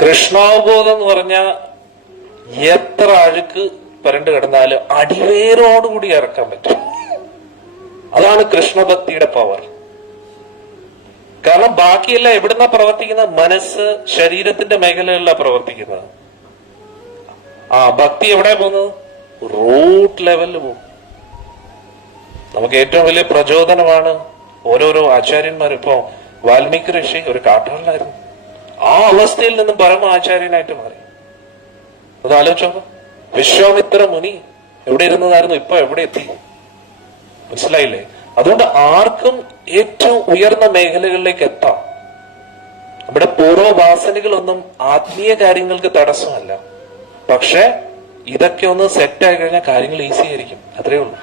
കൃഷ്ണാവബോധം എന്ന് പറഞ്ഞ എത്ര അഴുക്ക് പരണ്ട് കിടന്നാലും അടിവേരോടുകൂടി ഇറക്കാൻ പറ്റും. അതാണ് കൃഷ്ണഭക്തിയുടെ പവർ കാരണം ബാക്കിയെല്ലാം എവിടുന്ന പ്രവർത്തിക്കുന്നത്? മനസ്സ് ശരീരത്തിന്റെ മേഖലകളിലാണ് പ്രവർത്തിക്കുന്നത്. ആ ഭക്തി എവിടെ പോകുന്നത്? റൂട്ട് ലെവലിൽ പോകും. നമുക്ക് ഏറ്റവും വലിയ പ്രചോദനമാണ് ഓരോരോ ആചാര്യന്മാർ ഇപ്പോ വാൽമീകി ഋഷി ഒരു കാട്ടുകളിലായിരുന്നു ആ അവസ്ഥയിൽ നിന്നും പരമ ആചാര്യനായിട്ട് മാറി. അത് ആലോചിച്ചോ വിശ്വാമിത്ര മുനി എവിടെ ഇരുന്നതായിരുന്നു? ഇപ്പൊ എവിടെ എത്തി? മനസ്സിലായില്ലേ? അതുകൊണ്ട് ആർക്കും ഏറ്റവും ഉയർന്ന മേഖലകളിലേക്ക് എത്താം. നമ്മുടെ പൂർവവാസനകളൊന്നും ആത്മീയ കാര്യങ്ങൾക്ക് തടസ്സമല്ല. പക്ഷെ ഇതൊക്കെ ഒന്ന് സെറ്റ് ആയി കഴിഞ്ഞാൽ കാര്യങ്ങൾ ഈസി ആയിരിക്കും. അത്രേ ഉള്ളൂ.